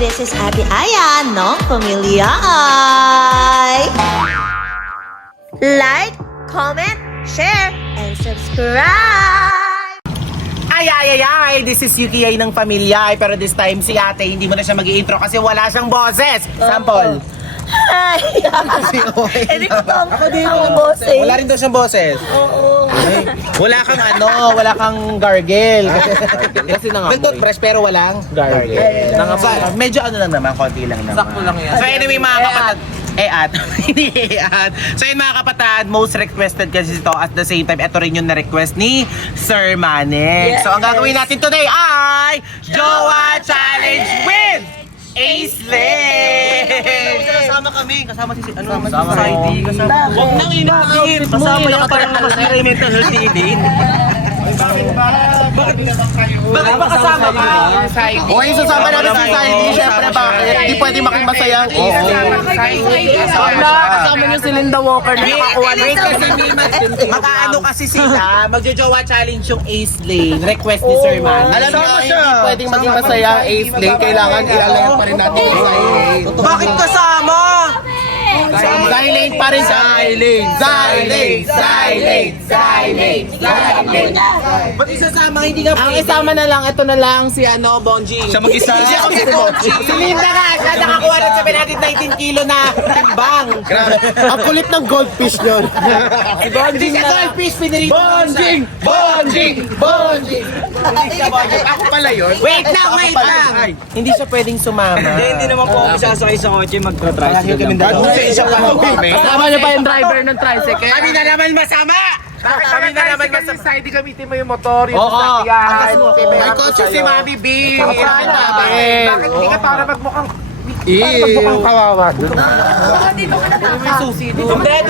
This is Ate Aya ng Pamilya Ay. Like, comment, share, and subscribe! Ay! This is Yuki Ay ng Pamilya Ay. Pero this time si ate, hindi mo na siya mag-i-intro kasi wala siyang boses. Sample. Hi! Hindi ko ang boses. Wala rin daw siyang boses. Oo. Wala kang gargle. Kasi nag-toothbrush pero walang gargle. So, medyo ano lang naman, konti lang naman. Sakto lang yan. So anyway mga kapatid, So yun mga kapatid, most requested kasi ito at the same time, ito rin yung na-request ni Sir Manik. Yes. So ang gagawin natin today ay Jowa Challenge with Aislinn! Kasama kami, kasama si Society, kasama. Huwag nang inakit! Kasama lang parang masira mental health ni Aislinn. Bakit ba kasama ka? O yung sasama namin sa society, syempre bakit? Hindi pwede makimasaya ang kasama niyo si Linda Walker na nakakuha ng Makaano kasi sila, magjo-jowa challenge yung Aislinn. Request ni Sir Man. Alam niyo, hindi pwedeng maging masaya ang Aislinn. Kailangan i-align pa rin natin yung Aislinn. Bakit kasama? Silent pa rin sa Aislinn. Ba't isasama? Hindi nga Ang isama na lang, ito na lang si Bonji. siya mag-isa. Si Linda nga, siya nakakuha ng 719 kilo na timbang. Ang kulit ng goldfish yun. Si Bonjing na. Goldfish, pinirito. Bonjing! Ako pala yun. Wait lang. Hindi siya pwedeng sumama. Hindi naman po ako sasakay sa kotse magtra-tricycle. Kasama niyo pa yung driver ng tricycle. Kami na naman masama! Kami na naman masama. Side, gamitin mo yung motor, yung Oo. sasakyan. May kotse si Mami B. Bakit hindi ka para magmukhang magmukhang kawawa doon? Hindi, doon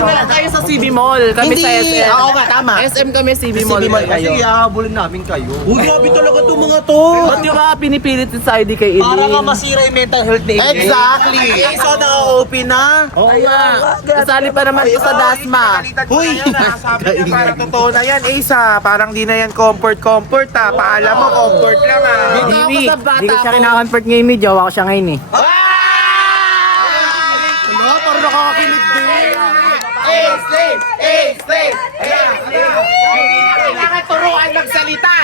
na lang tayo sa CB Mall. Kami sa SM. Oo nga, tama. SM kami, CB Mall. CB Mall kayo. Ihahabulin namin kayo. Grabe talaga itong mga to. Ba't yung mga pinipilit si Saidi kay Para Eileen? nga masira yung mental health ni Aileen. Exactly! So, naka-open na. Oo nga. Kasali pa naman ito sa Dasma. Huy! Sabi niya parang totoo na yan, Asa. Parang di na yan comfort ha. Paalam mo, comfort lang ha. Mimi, Hindi ko siya kinakomfort ngayon, may jowa ko siya ngayon eh. Ano? Parang nakakakilig din. Kailangan turuan magsalita.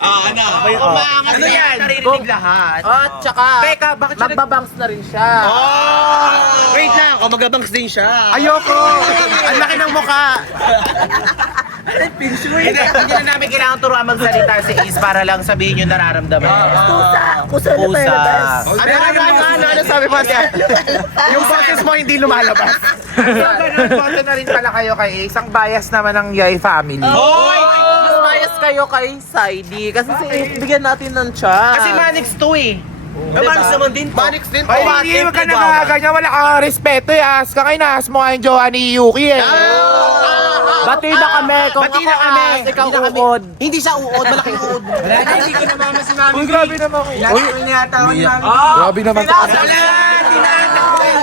Ano? Ano yan? Naririnig lahat. At tsaka, Teka, bakit siya magbabangs na rin siya. Wait lang, magabangs din siya. Ayoko! Ang laki ng mukha! Hindi na namin kailangan turuan magsalita si Ace para lang sabihin yung nararamdaman. Kusa na palabas. Ano sabi mo siya? Yung boses mo hindi lumalabas. So, ganun, boto na rin pala kayo kay Ace. Ang bias naman ng Yay family. Hoy! Mas bias kayo kay Saidi. Kasi si Ace, bigyan natin ng chance. Kasi Manix to eh. Manix naman din to. Manix din. Ay, hindi mo ka nakakaganyan. Wala kang respeto eh. As ka kayo na. As mo nga yung jowa ni Yuki eh. Bati na kami. Kung Bati na ako kami. as, ikaw Hindi na kami. uod. Hindi siya uod, malaking uod. Hindi ko namama si Mami. Uy, grabe naman kayo. Grabe naman to.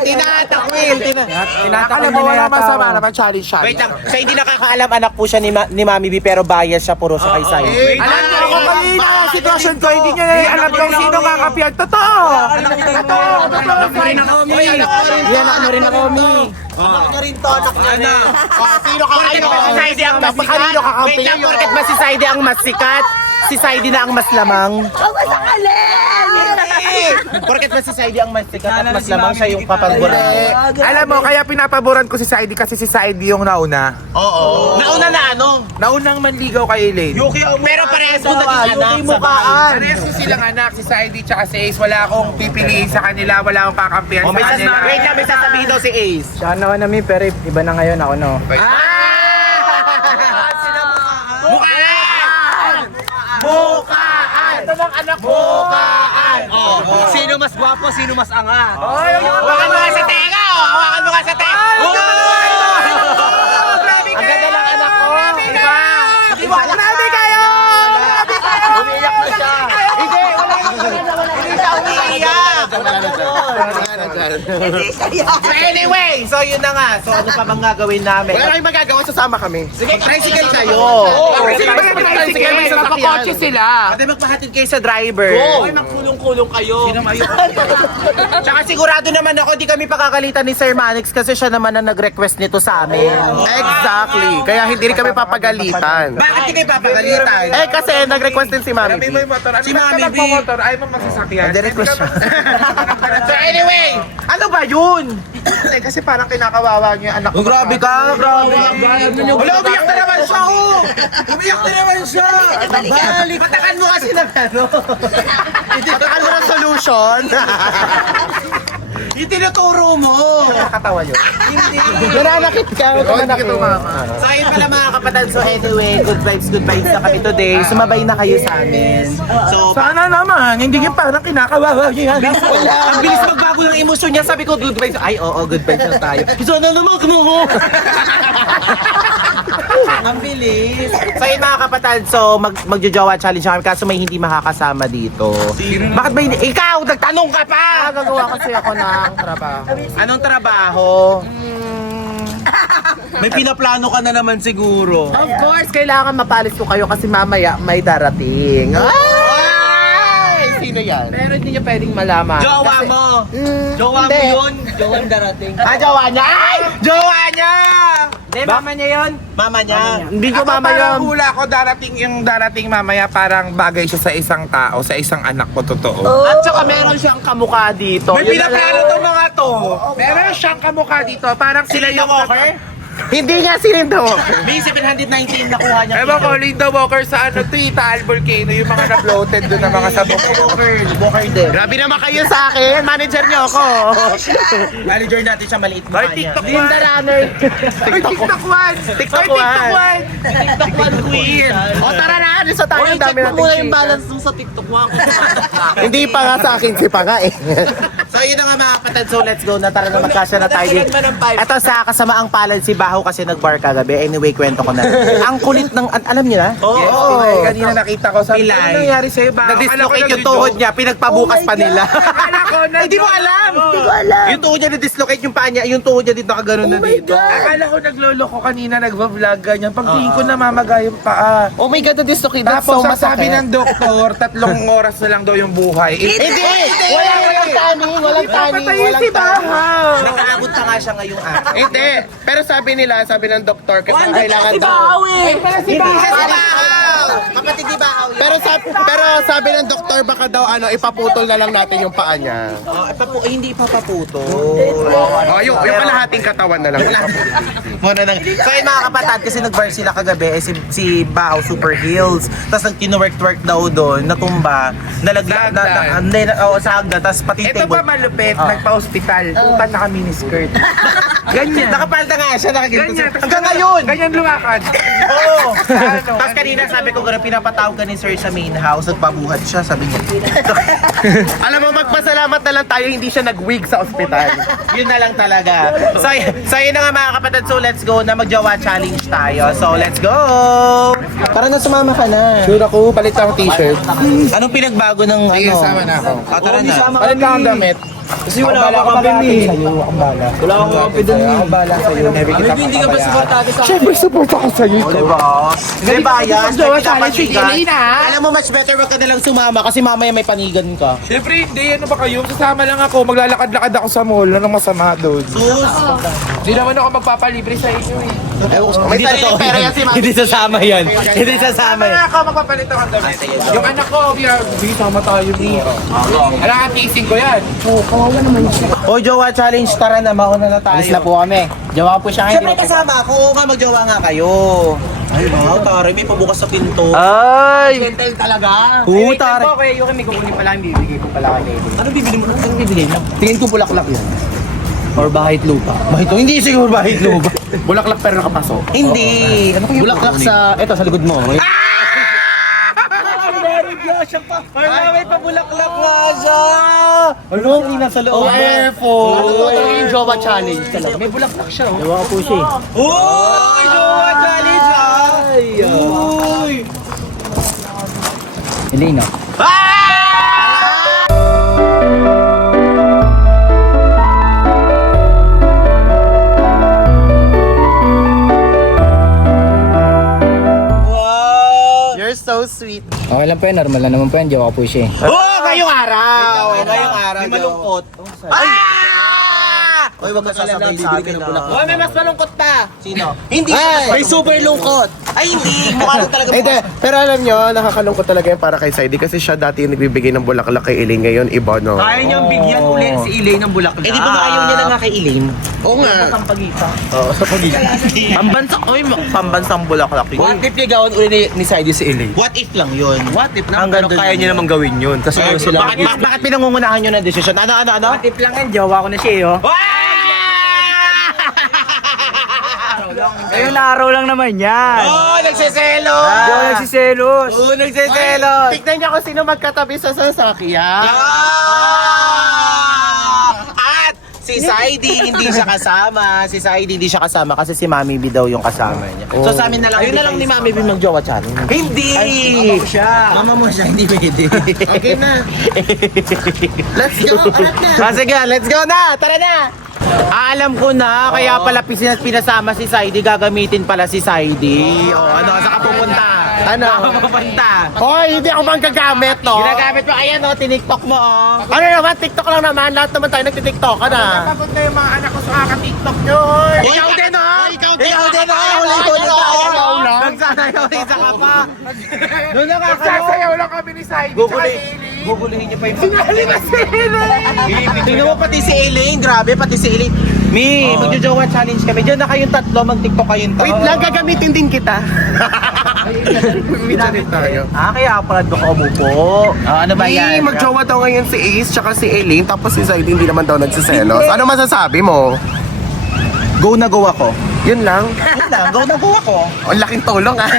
Tinatakwil. Alam mo, wala masama naman. Challenge siya. Wait lang, siya hindi nakakaalam anak po siya ni Mami B pero bias siya puro sa kay Sai. Alam niyo ako kanina ang sitwasyon ko. Hindi niya alam kung sino kakapiyag. Totoo! Totoo! Yan ako na rin ako, Mi. Anak niya rin to, anak niya rin. Sino ka kayo? Si Saidi ang mas Kanino sikat. kakampi Wait lang, niyo? porket ba si Saidi ang mas sikat? Si Saidi na ang mas lamang. Huwag mo sakalin! Porket ba si Saidi ang mas sikat at mas lamang siya yung kapagburan. Alam mo, kaya pinapaboran ko si Saidi kasi si Saidi yung nauna. Oo. Nauna na ano? Naunang manligaw kay Elaine. Pero parehas mo naging anak sa bahay. Parehas ko silang anak, si Saidi tsaka si Ace. Wala akong pipiliin sa kanila, wala akong kakampihan Oh, sa kanila. wait lang, may sasabihin daw si Ace. Siya na ako na, Mi, pero iba na ngayon ako, no. Bukaan! Ito ng anak mo! Bukaan! Sino mas gwapo, sino mas angat? Hawakan mo nga sa tenga! Hawakan mo nga sa tenga! Ang ganda ng anak ko! Diba? Di ba? Grabe kayo! Umiiyak na siya! Hindi! Hindi siya umiiyak! So anyway, so yun na nga. So ano pa bang gagawin namin? Wala kayong magagawa, sasama kami. Sige, tricycle kayo! Tricycle, may sasakyan. sila. Pwede magpahatid kayo sa driver. Oo. Ay, magkulong kulong kayo. Sino mayo? Tsaka sigurado naman ako, di kami pakakalitan ni Sir Manix kasi siya naman ang nag-request nito sa amin. Exactly. Kaya hindi rin kami papagalitan. Bakit di kayo papagalitan? Eh kasi nag-request din si Mami B. May motor. Si Mami B. motor, ayaw mo magsasakyan. Nag-request siya. So anyway, ano ba yun? Hindi, kasi parang kinakawawa niyo yung anak ko. Oh, grabe ka, grabe. Wala, umiyak na naman siya, oh! Umiyak na naman siya! Balik! Patakan mo kasi ng ano. Patakan mo ng solution. Yung tinuturo mo. Katawa niyo. Hindi. Nananakit ka. Huwag ka manakit. So ayun pala mga kapatid. So anyway, good vibes na kami today. Sumabay na kayo sa amin. So, Sana naman, hindi ka parang kinakawawa niyo yan. wala. Ang bilis magbago ng emosyon niya. Sabi ko, good vibes. Ay, oo, good vibes na tayo. Sana naman kumuho. Ang bilis. So yun mga kapatid, so magjojowa challenge kami kaso may hindi makakasama dito. Bakit ba hindi? Ikaw, nagtanong ka pa! Gagawa kasi ako ng trabaho. Anong trabaho? May pinaplano ka na naman siguro. Of course, kailangan mapalis ko kayo kasi mamaya may darating. Ay! Sino yan? Pero hindi niyo pwedeng malaman. Jowa Kasi- mo! Jowa mo Hindi. yun. Jowa ang darating. Ah, jowa niya! Ay! Jowa niya! Hindi, mama niya yun. Mama niya. Hindi ko mama Parang yun. hula ko yung darating mamaya parang bagay siya sa isang tao, sa isang anak ko totoo. At saka meron siyang kamukha dito. May Yun na pinaplano lang. tong mga to. Meron siyang kamukha dito, parang sila Linda yung... Walker? Hindi nga si Linda Walker. May 719 nakuha niya. Ewan ko, Linda Walker sa ano to, Taal Volcano, yung mga na-bloated doon na mga sabong. Walker din. Grabe naman kayo sa akin. Manager niyo ako. Manager natin siya, maliit mo Ay, kanya. TikTok Linda one! Runner. Ay, TikTok one! TikTok Ay, TikTok one. one! TikTok one queen. O tara na, alis na tayo. Uy, Ang check dami mo nating muna yung chika. balance mo sa TikTok mo. Hindi pa nga sa akin, si pa nga eh. So yun na nga mga kapatid, so let's go na, tara na magkasya na tayo. Ito sa kasamaang palad si Baho kasi nag-bar kagabi. Anyway, kwento ko na. Ang kulit ng, alam niyo na? Oo, kanina nakita ko sa... Pilay. Ano nangyari sa'yo ba? Na-dislocate yung tuhod niya, pinagpabukas pa nila. Akala ko na... Hindi mo alam! Hindi ko alam! Yung tuhod niya na-dislocate yung paa niya, yung tuhod niya dito nakagano'n na dito. Akala ko naglolo ko kanina, nagva-vlog ganyan. Pagtingin ko namamaga yung paa. Oh my God, na-dislocate. That's Tapos so ang sabi masakit. ng doktor, 3 oras na lang daw yung buhay. Hindi! Walang tanning, walang tanning, Papatayin walang si tanning. Bahaw! Nakaabot na nga siya ngayong araw. Hindi. Pero sabi nila, sabi ng doktor, kasi kailangan daw. Si Bahaw! Kapatid ni Bahaw yun. Pero sabi ng doktor, baka daw ipaputol na lang natin yung paa niya. Hindi papaputo. Oh, yung kalahating katawan na lang. Muna nang. So ayun mga kapatid, kasi nag-bar sila kagabi, si Bahaw Super Heels. Tapos nag-work daw doon, natumba, nalaglag, sa hagdan, tapos pati Ito table. pa malupit, nagpa-hospital. Punta naka miniskirt. Ganyan. Nakapalda nga siya, nakagilto siya. Ganyan. Hanggang ngayon! Ganyan lumakad. Oo! Ano? Tapos kanina sabi ko, gano'n, pinapatawag ka ni Sir sa main house, nagpabuhat siya, sabi niya. Alam mo, magpasalamat na lang tayo, hindi siya nag-wig sa ospital. Yun na lang talaga. So yun na nga mga kapatid, so let's go na mag-jowa challenge tayo. So let's go! Parang na sumama ka na. Sure ako, palit ang t-shirt. Anong pinagbago ng Sige, ano? sama na ako. Tara na. Palit lang ang damit. Kasi wala akong kampi. Wala akong kampi doon. Ako bala sa'yo. Never kita Hindi ka ba supportado sa akin? Siyempre, support ako sa'yo. Diba? Diba, yes? Jowa challenge with Elena. Alam mo, much better wag ka na lang sumama kasi mamaya may panigan ka. Siyempre, hindi. Ano ba kayo? Sasama lang ako. Maglalakad-lakad ako sa mall. Anong masama doon? Sus! Hindi naman ako magpapalibre sa inyo eh. May sariling pera yan si Mami. Hindi sasama yan. Hindi sasama Tama na ako, magpapalit ako ng damit. Yung anak ko, hindi sama tayo niya. Alam ka, teasing ko yan. O, jowa challenge, tara na, mauna na tayo. Alis na po kami. Jawa po siya Siyempre kasama ako, oo nga magjowa nga kayo. Ay, wow, tari, may pabukas sa pinto. Ay! Gentle talaga. Oo, tari. Kaya yung may kukunin pala, bibigay ko pala kay David. Ano bibili mo? Ano bibili mo? Tingin ko bulaklak yun. Or bahit lupa. Bahito, hindi siguro bahito. Bulaklak pero nakapasok. Hindi. Ano kaya Bulaklak sa, eto sa likod mo. Wala, may pabulaklak nga siya. Ano, hindi nasa loob. Oh, Air Force. Ano talaga yung Jowa Challenge talaga. May bulaklak siya. Jawa po siya. Uy, jowa challenge ah. Uy. Elena. Wow. You're so sweet. Okay lang po yan. Normal lang naman po yan. Jawa po siya. Oh, ngayong araw. Ngayong araw. May malungkot. Uy, wag ka sasabay sa akin na. May mas malungkot pa. Sino? Hindi. May super lungkot. Ay, hindi. Mukha lang talaga. Hindi, pero alam nyo, nakakalungkot talaga yung para kay Saidi kasi siya dati yung nagbibigay ng bulaklak kay Elaine, ngayon iba, no? Kaya niyang bigyan ulit si Elaine ng bulaklak. Eh, di ba nga ayaw niya na nga kay Elaine? Oo nga. Oo, sa pag-ibig. Pambansang bulaklak yun. What if ligawan ulit ni Saidi si Elaine? What if lang yun? What if na? Hanggang Pero doon kaya yun. niya namang gawin yun. Kasi kung sila... Bakit pinangungunahan nyo na desisyon? Ano? What if lang yan? Jowa ko na siya, oh. Ayun, araw lang naman yan. Oh, nagsiselo! Jowa nagsiselos. Oh, nagsiselo! Tignan niya kung sino magkatabi sa sasakyan. At si Saidi hindi siya kasama. Si Saidi hindi siya kasama kasi si Mami B daw yung kasama niya. So sa amin na lang. Ayun na lang ni Mami B mag-jowa challenge. Hindi! Mama mo siya, hindi pwede. Okay na. Let's go. Alat na. Sige, let's go na! Tara na! Alam ko na, kaya pala pinasama si Saidi, gagamitin pala si Saidi. O ano, saan ka pupunta? Ano? Saan ka pupunta? Hoy, hindi ako manggagamit, no? Ginagamit mo, ayan o, tiniktok mo o. Ano naman, TikTok lang naman. Lahat naman tayo nagtitiktok ka na. Napagod na yung mga anak ko sa kaka-TikTok nyo. Ikaw din o! Ikaw din o! Huli-huli tayo! Nagsasayaw isa ka pa! Doon Sasayaw lang kami ni Saidi. Gugulihin niyo pa yung Sinali na si Elaine. Tingnan mo pati si Elaine, grabe pati si Elaine. Mi, magjo-jowa challenge kami. Diyan na kayong tatlo, mag-tiktok kayong tatlo. Wait lang, gagamitin din kita. Ginamit tayo. Kaya pala doon ka umupo. Ano ba yan? Magjowa daw ngayon si Ace tsaka si Elaine, tapos si Saidi hindi naman daw nagsiselos. Ano masasabi mo? Go na go ako. Yun lang. Yun lang, go na go ako. Ang laking tulong ah.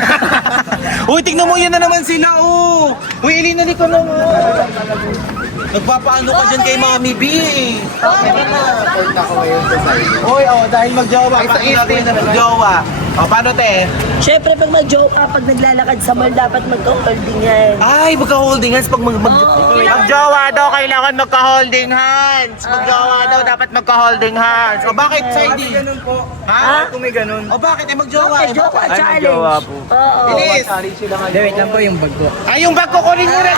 Uy, tignan mo yan na naman sila, oh. Uy, Elaine, nalik ko lang, oh. Nagpapaano ka dyan kay Mami B. Uy, oh, dahil magjowa ka, gagawin na magjowa. O, paano, te? Siyempre, pag mag-jowa, pag naglalakad sa mall, dapat magka-holding yan. Ay, magka-holding hands pag magjowa daw, kailangan magka-holding hands. Magjowa daw, dapat magka-holding hands. O, bakit, Saidi? Ha? Kung may ganun. O, bakit? Eh, magjowa. Okay, jowa Ay, challenge. magjowa po. Oo. Bilis. Wait lang po yung bag ko. Ay, yung bag ko, kunin mo na.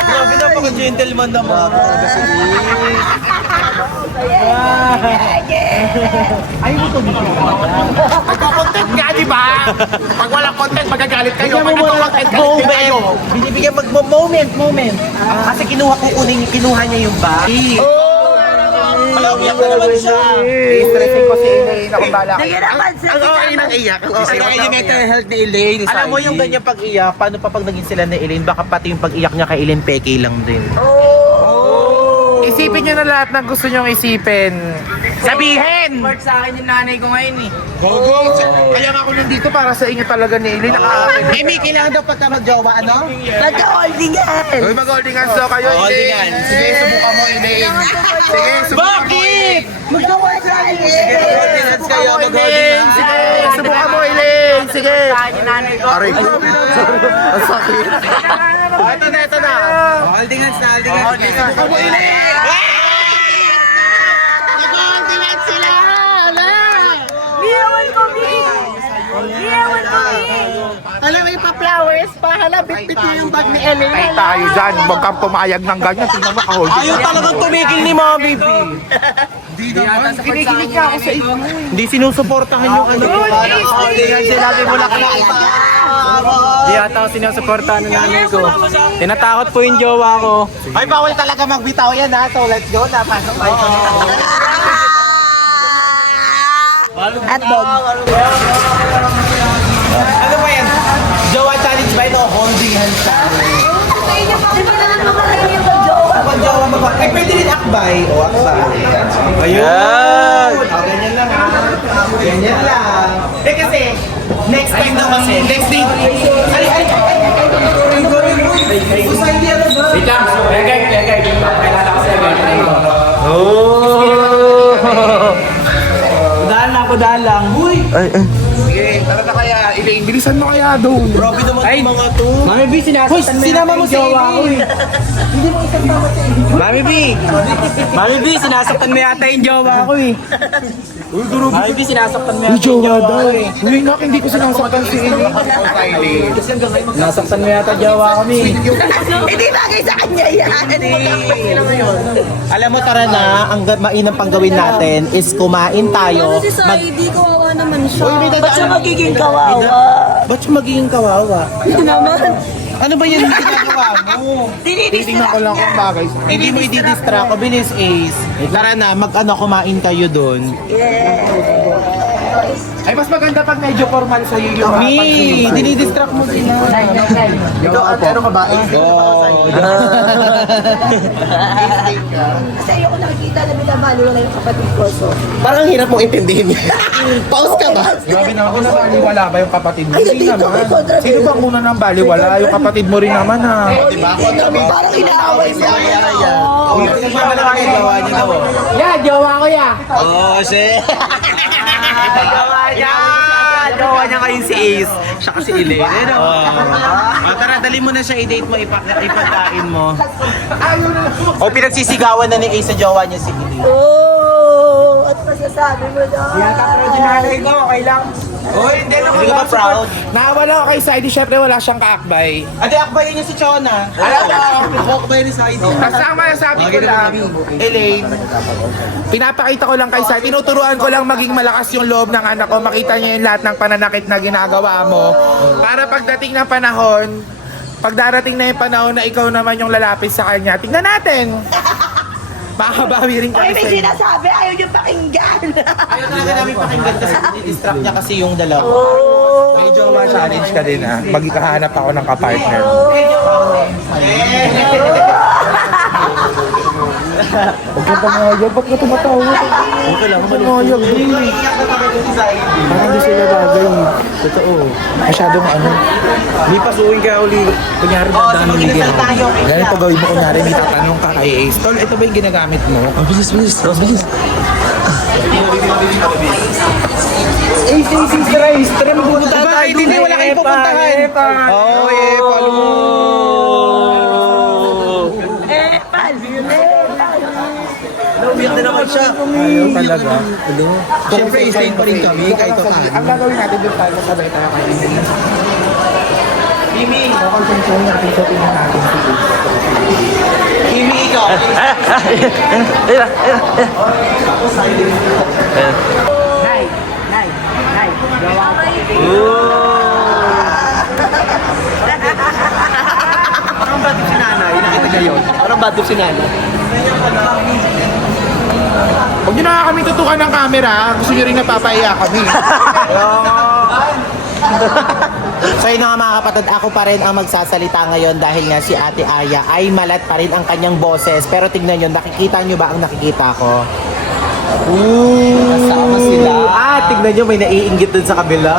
Grabe na, paka-gentleman naman. Nagko-content nga, di ba? Pag walang content, magagalit kayo. Pag nagko-content, galit din kayo. Binibigyan moment. Kasi kinuha niya yung bag. Alam, umiyak na naman siya. I-stressing ko si Elaine. Ako bala Sige naman, sige naman. nang iyak. mental health ni Elaine. Alam mo yung ganyan pag-iyak, paano pa pag naging sila ni Elaine, baka pati yung pag-iyak niya kay Elaine, peke lang din. Isipin nyo na lahat ng gusto nyong isipin. Sabihin! Work sa akin yung nanay ko ngayon eh. Gogo! Kaya nga ako nandito para sa inyo talaga ni Elaine. Eh, may kailangan daw pagka magjowa, ano? Magka-holding yan. Uy, mag-holding hands daw kayo, Holding Elaine. hands. Sige, subukan mo, Elaine. Sige, subukan mo. Bakit? Mag-jowa challenge. Holding hands kayo, mag-holding Elaine, hands. sige, subukan mo, Elaine. Sige. Sa akin yung nanay ko. Aray ko. Ang sakit. Ito na. Holding hands na, holding hands. Subukan mo, Elaine. Biyawan ko, Mi. Biyawan ko, Mi. Hala, may pa-flowers pa. Hala, bit-bit mo yung bag ni Elaine. Ay, tayo dyan. Huwag kang pumayag ng ganyan. Tingnan mo, ka-holding. Ayaw talagang tumigil ni Mami B. Kinikilig ka ako sa inyo. Hindi sinusuportahan yung ano. Holding hands sila, lagi mo lang Di ata ako sinusuportahan ng nanay ko. Tinatakot po yung jowa ko. Ay, bawal talaga magbitaw yan ha. So, let's go na. Pasok tayo. Hotdog. Ano ba yan? Jowa challenge ba ito? Holding hands challenge. Di ba naman magaling yung mag-jowa? Pag-jowa mo ba? Eh, pwede rin akbay. O, akbay. Ayun! O, ganyan lang ha. Ganyan lang. Eh, kasi, next time daw kasi, next day. Ay! Gusto hindi ano ba? Wait lang. Legay. Kailangan ko sa legay. Daan lang. Uy! Sige, tara na kaya, Elaine. Eileen, bilisan mo kaya doon. Grabe naman yung mga to. Mami B, Hoy, sinasaktan mo sinama mo si jowa ko Eileen. Mami B! Mami B, sinasaktan mo yata yung jowa ko eh. Mami B, sinasaktan mo yata yung jowa ko eh. Uy, nak, hindi ko sinasaktan si Eileen. Nasaktan mo yata jowa ko eh. Hindi bagay sa kanya yan. Alam mo, tara na, ang mainam pang gawin natin is kumain tayo. Ano si Saidi, kawawa naman siya. Ba't siya magiging kawawa? Ba't siya magiging kawawa? Hindi naman. Ano ba yung ginagawa mo? Titingnan ko lang kung bagay sa Hindi mo i-distract ko, bilis Ace. Tara na, kumain kayo doon. Ay, mas maganda pag medyo formal sa'yo yung Mi, dinidistract mo sila. Ikaw, ano ka ba? Kasi ayoko nakikita na binabali wala yung kapatid ko. So, Parang hirap mong intindihin. Pause ka ba? Grabe na ako na baliwala ba yung kapatid mo? Ay, Hindi dito, naman. may kontra Sino bang una ng baliwala? Yung kapatid mo rin naman ha. parang inaaway mo. Mama na kayo gawa niya daw. Yeah, jowa ko yeah. Oh, shit. Jowa niya ngayon si Ace. Siya kasi Elaine. Tara, dali mo na siya, i-date mo, ipagkain mo. O, pinagsisigawan na ni Ace sa jowa niya si Gili. Oh, at masasabi mo na. Dinalay ko, okay lang. Uy, hindi ka ba proud? Nawala ako kay Saidi, syempre wala siyang kaakbay. Ate, akbayin niya si Chona. Alam mo, Akbayin ni Saidi. kasama na sabi ko lang, Elaine, pinapakita ko lang kay Saidi, tinuturuan ko lang maging malakas yung loob ng anak ko, makita niya yung lahat ng pananakit na ginagawa mo. Para pagdating ng panahon, pag darating na yung panahon na ikaw naman yung lalapit sa kanya, tingnan natin. Makabawi rin Ay, kami may sa'yo. sinasabi, ayaw niyo pakinggan. Ayaw talaga namin pakinggan kasi distract niya kasi yung dalawa. May jowa challenge ka din ah. Magkakahanap ako ng kapartner. Huwag ka pangayag, ba't ka tumatawa? Okay lang, Pangayag, parang di sila bagay. Totoo. Masyadong ano. Hindi pasukin ka uli. Kunyari Oo, sa mag-inasal tayo. Ganyan pag gawin mo kunyari, may tatanong ka kay Ace. Tol, ito ba yung ginagamit mo? Ang bilis. Tara, magpupunta tayo. Hindi, wala kayong pupuntahan. Oo, Umiyak na naman siya. Ayaw talaga. Siyempre, i-stay pa rin kami kahit pa paano. Ang gagawin natin doon tayo, sabay tayo kay Ace. Kimi, Concentrate natin sa tingnan natin si Ace. Kimi, ikaw. Parang bad trip si nanay. Nakita niya yun. Parang bad trip si nanay. Huwag nyo na kami tutukan ng camera. Gusto nyo rin napapaiya kami. So yun nga mga kapatid, ako pa rin ang magsasalita ngayon dahil nga si Ate Aya ay malat pa rin ang kanyang boses. Pero tignan nyo, nakikita nyo ba ang nakikita ko? Kasama sila. Tignan nyo, may naiinggit dun sa kabila.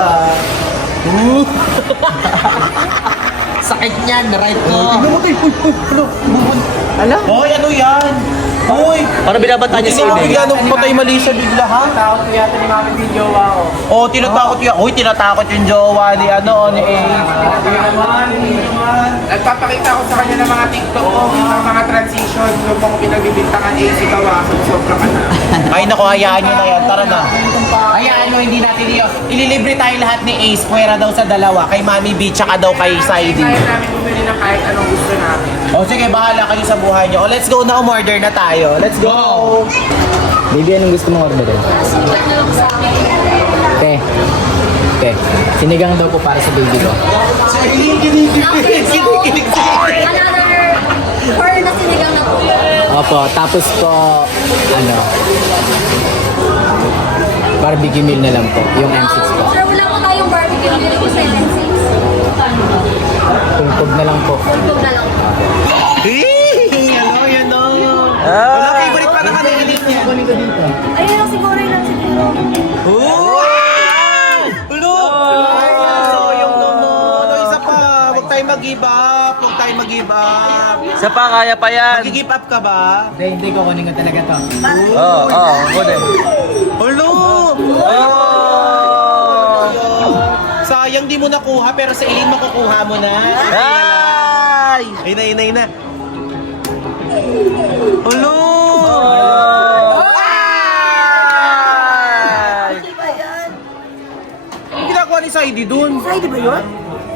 Sakit niyan, right mo. Ala? Hoy, ano yan? Hoy! Parang binabantaan niya si Hindi Elaine. na bigyan ng patay mali siya bigla ha? Takot ko yata ni Mami B yung jowa ko. Oh, tinatakot yun. Uy, tinatakot yung jowa ni ni Ace. Nagpapakita ko sa kanya ng mga TikTok ko, ng mga transition, yung mga pinagbibintangan Ace, ikaw sobra ka na. Ay, naku, hayaan nyo na yan. Tara na. Hayaan nyo, hindi natin yun. Ililibre tayo lahat ni Ace. Pwera daw sa dalawa. Kay Mami B, tsaka daw kay Saidi. Kaya namin bumili ng kahit anong gusto namin. O sige, bahala kayo sa buhay nyo. O, let's go na, umorder na tayo. Let's go! Baby, anong gusto mong orderin? Te, sinigang daw po para sa baby ko. Another, or na sinigang na po. Opo, tapos po, barbecue meal na lang po, yung M6 po. Sir, wala po tayong barbecue meal po sa LN6. Tungkog na lang po. Tulog na lang po. Wala, favorite pa naman ang init niya. Ayun lang siguro, yun lang siguro. Sayang naman. O, isa pa. Huwag tayo mag-give up. Huwag tayo mag-give up. Sa pa, kaya pa yan. Mag-give up ka ba? Hindi ko kunin ko talaga to. Oo, kunin. Hello! Sayang Sayang di mo nakuha, pero sa Elaine makukuha mo na. Ay! Ayun na. Ulo! Ay! Ang ginagawa ni Saidi dun? Friday ba yun?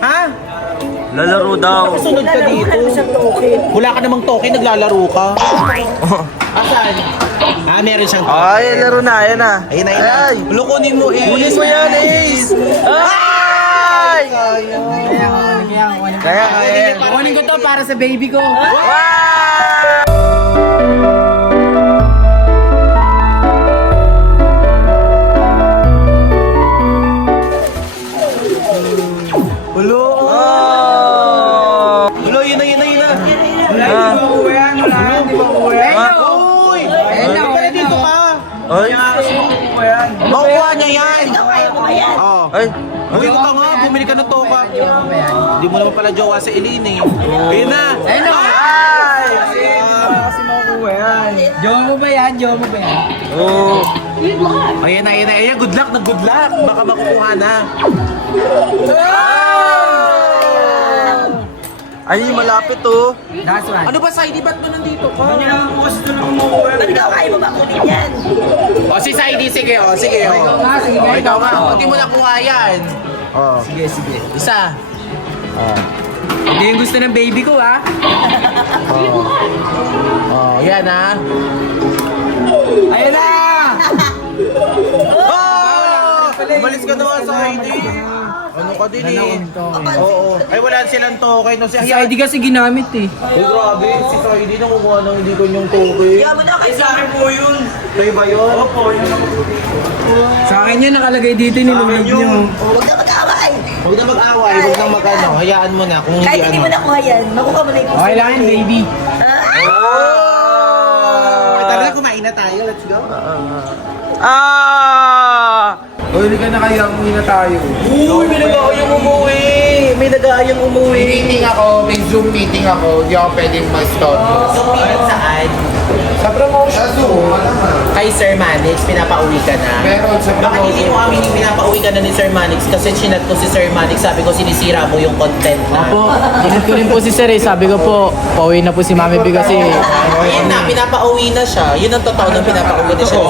Ha? Lalaro daw. Sunod ka dito. Wala ka namang token, naglalaro ka. Asan? Meron siyang token. Ay, laro na. Ayan na. Ayun na. Ay! Ulo, kunin mo, Ace. Kunin mo yan, Ace! Ay! Kaya. Kunin ko to para sa baby ko. Ulo! Ulo, yun na. Uy! Kaya dito ka. Ay! Makukuha niya yan. Oh. Ay! Dito ka nga, bumili ka ng toka. Hindi mo naman pala jowa sa Elaine eh. Ayun na. Ay! Jowa mo ba yan? Oh! Ayan na. Good luck. Baka makukuha na. Ay, malapit oh. That's one. Ano ba, Saidi? Ba't mo nandito ka? O, si Saidi, sige. Sige. Ikaw nga. Hindi mo nakuha yan. Sige. Isa. Hindi yung gusto ng baby ko, ha? Yan ha. Ayun na! Umalis ka naman, Saidi. Ano ka din eh? Oo. Ay, wala silang token. No, Si ID kasi ginamit eh. Ay, grabe. Si Saidi nangukuha ng hindi kanyang token. Sa akin po yun. Kayo ba yun? Opo, yun ako. Sa akin yun, nakalagay dito nilunod nyo. Huwag na mag-away. Huwag na mag-away. Huwag na mag-ano. Hayaan mo na. Kung hindi Kahit hindi mo nakuha yan, makuha mo na yung gusto. Okay lang yun, baby. Tara, kumain na tayo. Let's go. Huli ka na kaya, umuwi na tayo. Uy, may nag-aayang umuwi. Meeting ako, may Zoom meeting ako, hindi ako pwedeng mag-stop. So, saan? Sa promotion Zoom, Kay Sir Manix, pinapauwi ka na. meron sa Bakit hindi promotion. mo kami pinapauwi ka na ni Sir Manix? Kasi chinat ko si Sir Manix, sabi ko sinisira mo yung content na. Po, ingat ko rin po si Sir eh. Sabi ko po, pauwi na po si Mami B kasi Ayun na, pinapauwi na siya. Yun ang totoo nang pinapauwi na siya.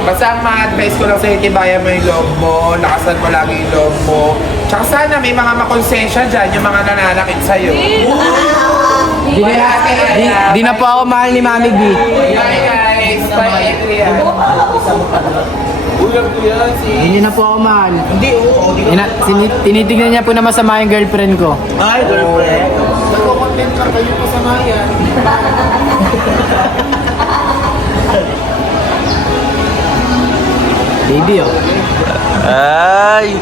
Basta ang ma-advise ko lang sa'yo, tibayan mo yung loob mo, lakasan mo lagi yung loob mo. Tsaka sana may mga makonsensya dyan, yung mga nananakit sa'yo. di na po ako mahal ni Mami B. Bye guys! Bye Adrian! Ulam ko yan si... Hindi na po ako mahal. Hindi, oo. Tinitignan niya po na masama yung girlfriend ko. Ay, girlfriend. Nagko-content ka kayo pa sa mayan. Baby oh. Ay!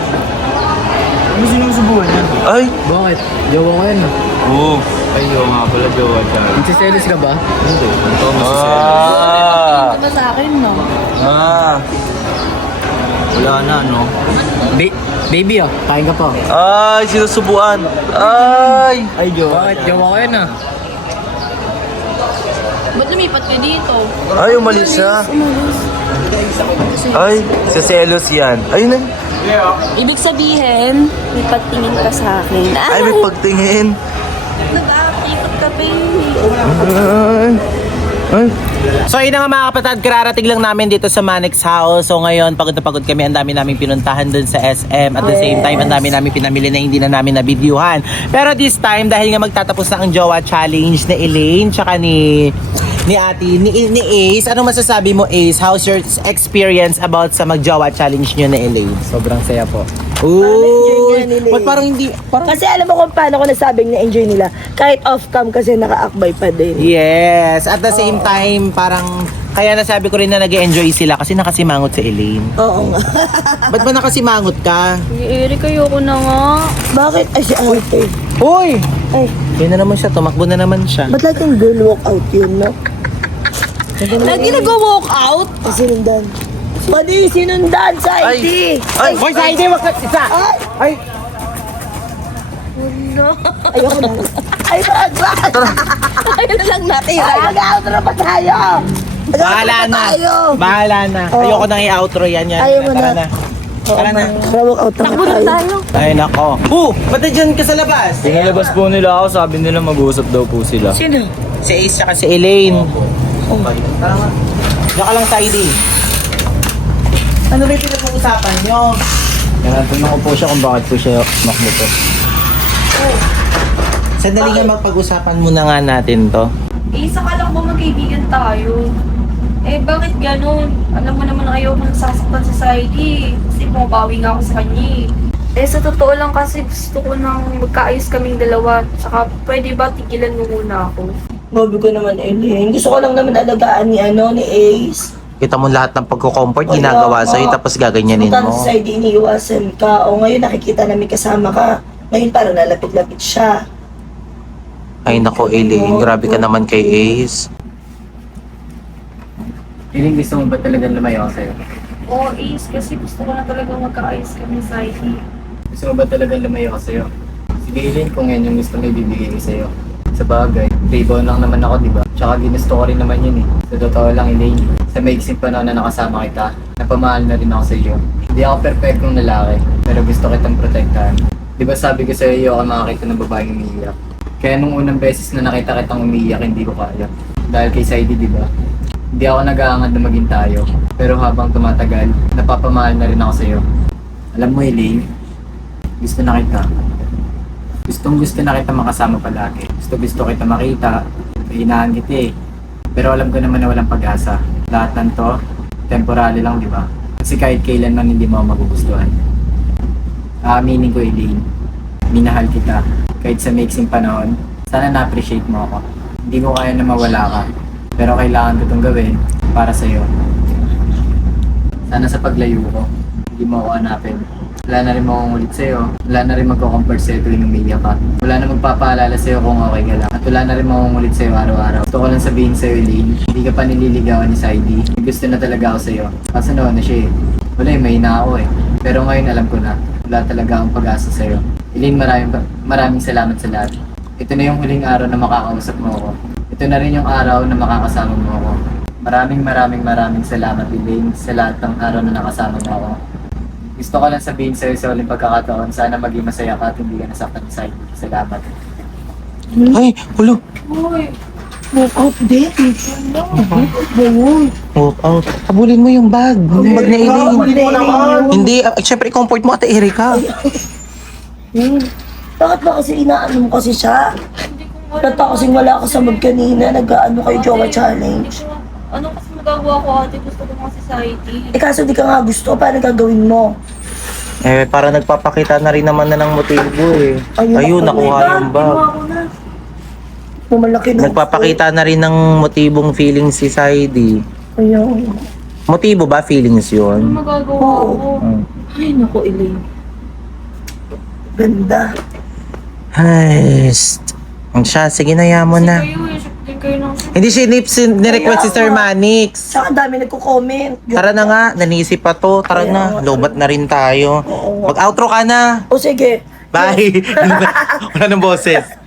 Ano sinusubuhan yan? Ay! Bakit? Jowa ko yan ah. Oo! Ayaw nga pala jowa dyan. Nagsiselos ka ba? Hindi. Ito sa akin, no? Wala na no? Baby oh, kain ka pa. Ay! Sinusubuan! Ay! Ay jowa. Bakit? Jowa ko yan ah. Ba't lumipat ka dito? Ay, umalis siya. Ay, sa selos yan. Ay, Ibig sabihin, may pagtingin ka sa akin. ay, may pagtingin. Ano ba? Ikot ka, baby. Ay. Ay. So yun na nga mga kapatid, kararating lang namin dito sa Manix House. So ngayon, pagod na pagod kami, ang dami namin pinuntahan dun sa SM. At the same time, ang dami namin pinamili na hindi na namin nabidyuhan. Pero this time, dahil nga magtatapos na ang Jowa Challenge na Elaine, tsaka ni Ace. Anong masasabi mo, Ace? How's your experience about sa mag-Jowa Challenge nyo na Elaine? Sobrang saya po. Ooh, Na-enjoy nila ba't eh. parang hindi, parang Kasi alam mo kung paano ko nasabing na-enjoy nila. Kahit off-cam kasi naka-akbay pa din. yes, at the same time, parang kaya nasabi ko rin na nag-enjoy sila kasi nakasimangot si Elaine. Oo nga. Ba't ba nakasimangot ka? Eric, ayoko na nga. Bakit? Ay, si Ate. Hoy! Ay, Yun na naman siya, tumakbo na naman siya. ba't laging girl walk out yun, no? Lagi nag-walk out? Sinundan. Mali, sinundan sa IT. Ay! Hoy, Saidi, wag ka isa! Ay! Ayoko na. Ay, bakit? Ayun na lang natira. Ay, mag-out na pa tayo. Bahala na! Tayo. Bahala na! Oh. Ayoko nang i-outro yan. Ayaw mo Tara na. Tara na. Walk out na tayo. Ay, nako. Ba't dyan ka sa labas? Pinalabas po nila ako, sabi nila mag-uusap daw po sila. Sino? Si Ace tsaka si Elaine. Tara nga. Diyan ka lang sa ID. Ano ba yung pinag-uusapan nyo? Tinatanong ko po siya kung bakit po siya makbo po. Sandali nga magpag-usapan muna nga natin to. Sakala ko magkaibigan tayo. Bakit ganun? Alam mo naman ayaw mo nasasaktan sa society. Kasi bumabawi nga ako sa kanya. Sa totoo lang kasi gusto ko nang magkaayos kaming dalawa. Tsaka pwede ba tigilan mo muna ako? Babi ko naman, Elaine. Gusto ko lang naman alagaan ni Ace. Kita mo lahat ng pagko-comfort ginagawa sa'yo tapos gaganyanin Punta mo. sa side, iniiwasan ka. O ngayon nakikita namin kasama ka. Ngayon parang nalapit-lapit siya. Ay nako Elaine, grabe ka naman kay Ace. Piling gusto mo ba talagang lumayo sa'yo? Oo, Ace, kasi gusto ko na talaga magkaayos kami sa society. Gusto mo ba talagang lumayo sa'yo? Sige Elaine, kung yan yung gusto mo ibibigay ko sa'yo. Sa bagay, rebound lang naman ako, di ba? Tsaka ginusto ko rin naman yun eh. Sa totoo lang, Elaine, sa maiksing panahon na nakasama kita, napamahal na rin ako sa iyo. Hindi ako perfectong lalaki, pero gusto kitang protektahan. Di ba sabi ko sa iyo ako makakita ng babaeng umiiyak? Kaya nung unang beses na nakita kitang umiiyak, hindi ko kaya. Dahil kay Saidi, di ba? Hindi ako nag-aangad na maging tayo. Pero habang tumatagal, napapamahal na rin ako sa iyo. Alam mo, Elaine, gusto na kita. Gustong gusto na kita makasama palagi. Gusto kita makita. Hinahan kita eh. Pero alam ko naman na walang pag-asa. Lahat ng to, temporary lang, di ba? Kasi kahit kailan man hindi mo ako magugustuhan. Aaminin ko, Elaine. Minahal kita. Kahit sa mixing panahon, sana na-appreciate mo ako. Hindi ko kaya na mawala ka. Pero kailangan ko itong gawin para sa'yo. Sana sa paglayo ko, hindi mo ako hanapin. Wala na rin makungulit sa'yo. Wala na rin magko-comfort sa'yo tuwing umiiyak ka. Wala na magpapaalala sa'yo kung okay ka lang. At wala na rin makungulit sa'yo araw-araw. Gusto ko lang sabihin sa'yo, Elaine, hindi ka pa nililigawan ni Saidi. Gusto na talaga ako sa'yo. Kaso noon na siya eh. Wala eh, mahina ako eh. Pero ngayon alam ko na, wala talaga akong pag-asa sa'yo. Elaine, maraming salamat sa lahat. Ito na yung huling araw na makakausap mo ako. Ito na rin yung araw na makakasama mo ako. Maraming salamat, Elaine, sa lahat ng araw na nakasama mo ako. Gusto ko lang sabihin sa'yo sa uling pagkakataon, sana maging masaya ka at hindi ka nasaktan sa akin. Salamat. Ay, hulo. Uy, Walk out din. Walk out. Habulin mo yung bag. Yung bag na Elaine. Hindi, syempre comfort mo ate Erika. Bakit ba kasi inaano mo kasi siya? hindi ko Tata kasing wala ka sa mag kanina, nag-ano kayo Jowa Challenge. Ano kasi magagawa ko, ate? Gusto ko mga society. Kaso di ka nga gusto, paano gagawin mo? Para nagpapakita na rin naman na ng motibo eh. Ayun, nakuha yung bag. Pumalaki na. Nagpapakita na rin ng motibong feelings si Saidi. Ayun. Motibo ba feelings Ano yun? magagawa ko? Ay, naku, Elaine. Ganda. Ay, siya, sige na mo na. Kayo eh, shoot din kayo ng Hindi ni-request si Sir Manix. Saka ang dami nagko-comment. Tara na nga, nanisip pa to. Tara na, lobat na rin tayo. Mag-outro ka na. O sige. Bye. Wala ng boses.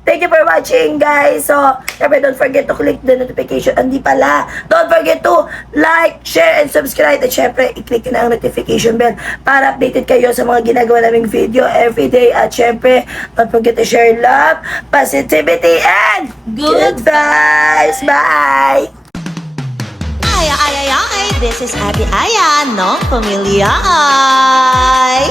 Thank you for watching, guys. So, syempre, don't forget to click the notification. Hindi pala. Don't forget to like, share, and subscribe. At syempre, i-click na ang notification bell para updated kayo sa mga ginagawa naming video everyday. At syempre, don't forget to share love, positivity, and good vibes. Bye! Ay, this is Ate Aya ng Pamilya Ay.